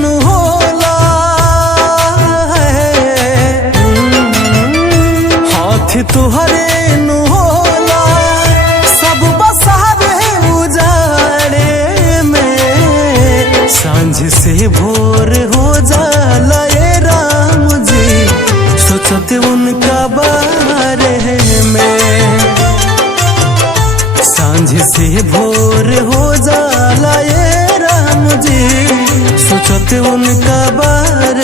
नु होला हाथ तुहरे नु होला सब बसारे उजाड़े में सांझ से भोर हो जाला ए राम जी सोचते उनका बारे में सांझ से भोर हो जाला ये राम जी सोचते उनका बारे